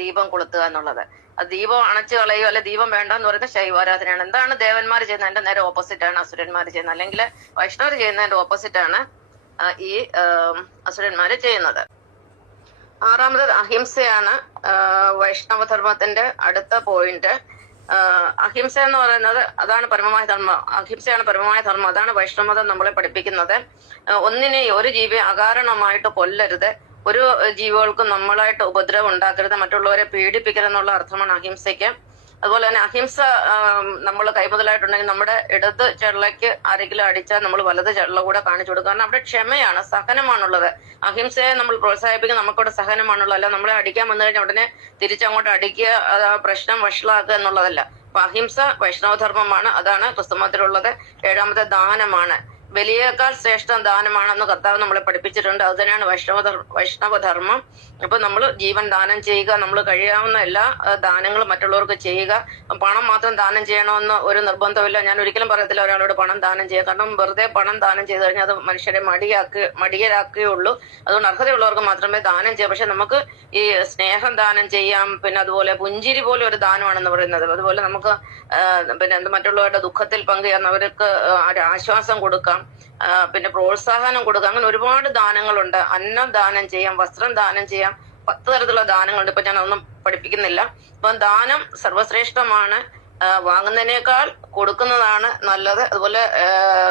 ദീപം കൊളുത്തുക എന്നുള്ളത്. അത് ദീപം അണച്ചു കളയോ അല്ലെ ദീപം വേണ്ട എന്ന് പറയുന്നത് ശൈവാരാധനയാണ്. എന്താണ് ദേവന്മാർ ചെയ്യുന്നത്? അതിന്റെ നേരെ ഓപ്പോസിറ്റ് ആണ് അസുരന്മാർ ചെയ്യുന്നത്, അല്ലെങ്കിൽ വൈഷ്ണവർ ചെയ്യുന്നതിന്റെ ഓപ്പോസിറ്റ് ആണ് ഈ അസുരന്മാര് ചെയ്യുന്നത്. ആറാമത് അഹിംസയാണ് വൈഷ്ണവധർമ്മത്തിന്റെ അടുത്ത പോയിന്റ്. അഹിംസ എന്ന് പറയുന്നത് അതാണ് പരമമായ ധർമ്മം. അഹിംസയാണ് പരമമായ ധർമ്മം. അതാണ് വൈഷ്ണവമതം നമ്മളെ പഠിപ്പിക്കുന്നത്. ഒരു ജീവിയെ അകാരണമായിട്ട് കൊല്ലരുത്, ഒരു ജീവികൾക്കും നമ്മളായിട്ട് ഉപദ്രവം ഉണ്ടാക്കരുത്, മറ്റുള്ളവരെ പീഡിപ്പിക്കരുതെന്നുള്ള അർത്ഥമാണ് അഹിംസയ്ക്ക്. അതുപോലെ തന്നെ അഹിംസ നമ്മൾ കൈമുതലായിട്ടുണ്ടെങ്കിൽ നമ്മുടെ ഇടത് ചെള്ളയ്ക്ക് ആരെങ്കിലും അടിച്ചാൽ നമ്മൾ വലത് ചെള്ള കൂടെ കാണിച്ചു കൊടുക്കുക. കാരണം അവിടെ ക്ഷമയാണ്, സഹനമാണുള്ളത്. അഹിംസയെ നമ്മൾ പ്രോത്സാഹിപ്പിക്കുക, നമുക്കവിടെ സഹനമാണുള്ളത്. അല്ല നമ്മളെ അടിക്കാൻ വന്നു കഴിഞ്ഞാൽ ഉടനെ തിരിച്ചങ്ങോട്ട് അടിക്കുക, പ്രശ്നം വഷളാക്കുക എന്നുള്ളതല്ല. അപ്പൊ അഹിംസ വൈഷ്ണവധർമ്മമാണ്. അതാണ് ക്രിസ്തുമതത്തിലുള്ളത്. ഏഴാമത്തെ ദാനമാണ്. ബലിയേക്കാൾ ശ്രേഷ്ഠം ദാനമാണെന്ന് കർത്താവ് നമ്മളെ പഠിപ്പിച്ചിട്ടുണ്ട്. അത് തന്നെയാണ് വൈഷ്ണവധർമ്മം. അപ്പൊ നമ്മൾ ജീവൻ ദാനം ചെയ്യുക, നമ്മൾ കഴിയാവുന്ന എല്ലാ ദാനങ്ങളും മറ്റുള്ളവർക്ക് ചെയ്യുക. പണം മാത്രം ദാനം ചെയ്യണമെന്ന് ഒരു നിർബന്ധമില്ല. ഞാൻ ഒരിക്കലും പറയത്തില്ല ഒരാളോട് പണം ദാനം ചെയ്യുക. കാരണം വെറുതെ പണം ദാനം ചെയ്ത് കഴിഞ്ഞാൽ അത് മനുഷ്യരെ മടിയരാക്കുകയുള്ളൂ. അതുകൊണ്ട് അർഹതയുള്ളവർക്ക് മാത്രമേ ദാനം ചെയ്യാം. പക്ഷെ നമുക്ക് ഈ സ്നേഹം ദാനം ചെയ്യാം. പിന്നെ അതുപോലെ പുഞ്ചിരി പോലെ ഒരു ദാനമാണെന്ന് പറയുന്നത്. അതുപോലെ നമുക്ക് പിന്നെ മറ്റുള്ളവരുടെ ദുഃഖത്തിൽ പങ്കുചേർന്നവർക്ക് ആശ്വാസം കൊടുക്കാം, പിന്നെ പ്രോത്സാഹനം കൊടുക്കുക. അങ്ങനെ ഒരുപാട് ദാനങ്ങളുണ്ട്. അന്നം ദാനം ചെയ്യാം, വസ്ത്രം ദാനം ചെയ്യാം, 10 തരത്തിലുള്ള ദാനങ്ങളുണ്ട്. ഇപ്പൊ ഞാൻ ഒന്നും പഠിപ്പിക്കുന്നില്ല. അപ്പൊ ദാനം സർവശ്രേഷ്ഠമാണ്. വാങ്ങുന്നതിനേക്കാൾ കൊടുക്കുന്നതാണ് നല്ലത്. അതുപോലെ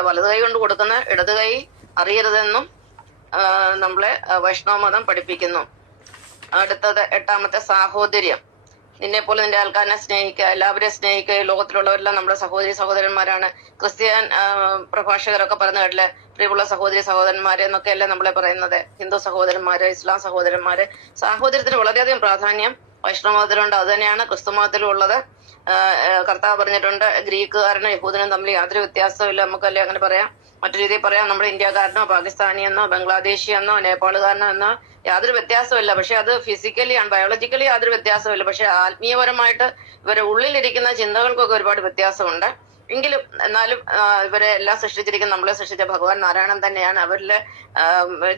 വലത് കൈ കൊണ്ട് കൊടുക്കുന്ന ഇടത് കൈ അറിയരുതെന്നും നമ്മളെ വൈഷ്ണവമതം പഠിപ്പിക്കുന്നു. അടുത്തത് 8ാമത്തെ സാഹോദര്യം. നിന്നെ പോലെ നിന്റെ ആൾക്കാരനെ സ്നേഹിക്കുക, എല്ലാവരെയും സ്നേഹിക്കുക. ലോകത്തിലുള്ളവരെല്ലാം നമ്മുടെ സഹോദരന്മാരാണ്. ക്രിസ്ത്യൻ പ്രഭാഷകരൊക്കെ പറഞ്ഞു കേട്ടില്ലേ, പ്രിയമുള്ള സഹോദരന്മാരെ എന്നൊക്കെ അല്ലേ നമ്മളെ പറയുന്നത്. ഹിന്ദു സഹോദരന്മാര്, ഇസ്ലാം സഹോദരന്മാര്. സാഹോദര്യത്തിന് വളരെയധികം പ്രാധാന്യം വൈഷ്ണവമതത്തിലുണ്ട്. അത് തന്നെയാണ് ക്രിസ്തുമതത്തിലും ഉള്ളത്. കർത്താവ് പറഞ്ഞിട്ടുണ്ട്, ഗ്രീക്കുകാരനും യഹൂദനും തമ്മിൽ യാതൊരു വ്യത്യാസമില്ല. നമുക്കല്ലേ അങ്ങനെ പറയാം. മറ്റു രീതിയിൽ പറയാം, നമ്മുടെ ഇന്ത്യക്കാരനോ പാകിസ്ഥാനിയെന്നോ ബംഗ്ലാദേശിയെന്നോ നേപ്പാളുകാരനോ എന്നോ യാതൊരു വ്യത്യാസമില്ല. പക്ഷെ അത് ഫിസിക്കലി ആണ്, ബയോളജിക്കലി യാതൊരു വ്യത്യാസമില്ല. പക്ഷെ ആത്മീയപരമായിട്ട് ഇവരെ ഉള്ളിലിരിക്കുന്ന ചിന്തകൾക്കൊക്കെ ഒരുപാട് വ്യത്യാസമുണ്ട്. എന്നാലും ഇവരെ എല്ലാം സൃഷ്ടിച്ചിരിക്കുന്ന നമ്മളെ സൃഷ്ടിച്ച ഭഗവാൻ നാരായണൻ തന്നെയാണ്. അവരിലെ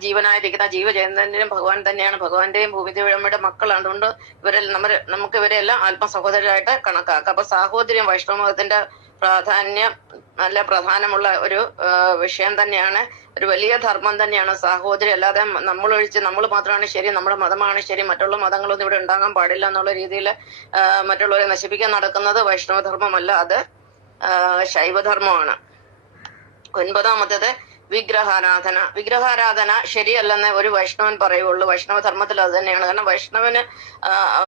ജീവനായിരിക്കുന്ന ജീവചൈതന്യം ഭഗവാൻ തന്നെയാണ്. ഭഗവാന്റെയും ഭൂമിദേവിയുടെ മക്കളാണ്. അതുകൊണ്ട് നമുക്ക് ഇവരെ എല്ലാം ആത്മസഹോദരരായിട്ട് കണക്കാക്കാം. അപ്പൊ സാഹോദര്യം വൈഷ്ണവമതത്തിന്റെ പ്രാധാന്യം, നല്ല പ്രധാനമുള്ള ഒരു വിഷയം തന്നെയാണ്. ഒരു വലിയ ധർമ്മം തന്നെയാണ് സാഹോദര്യം. അല്ലാതെ നമ്മൾ മാത്രമാണ് ശരി, നമ്മുടെ മതമാണ് ശരി, മറ്റുള്ള മതങ്ങളൊന്നും ഇവിടെ ഉണ്ടാകാൻ പാടില്ല എന്നുള്ള രീതിയിൽ മറ്റുള്ളവരെ നശിപ്പിക്കാൻ നടക്കുന്നത് വൈഷ്ണവധർമ്മമല്ല, അത് ശൈവധർമ്മമാണ്. 9ാമത്തേത് വിഗ്രഹാരാധന ശരിയല്ലെന്ന് ഒരു വൈഷ്ണവൻ പറയുള്ളൂ. വൈഷ്ണവ ധർമ്മത്തിൽ അത് തന്നെയാണ്. കാരണം വൈഷ്ണവന്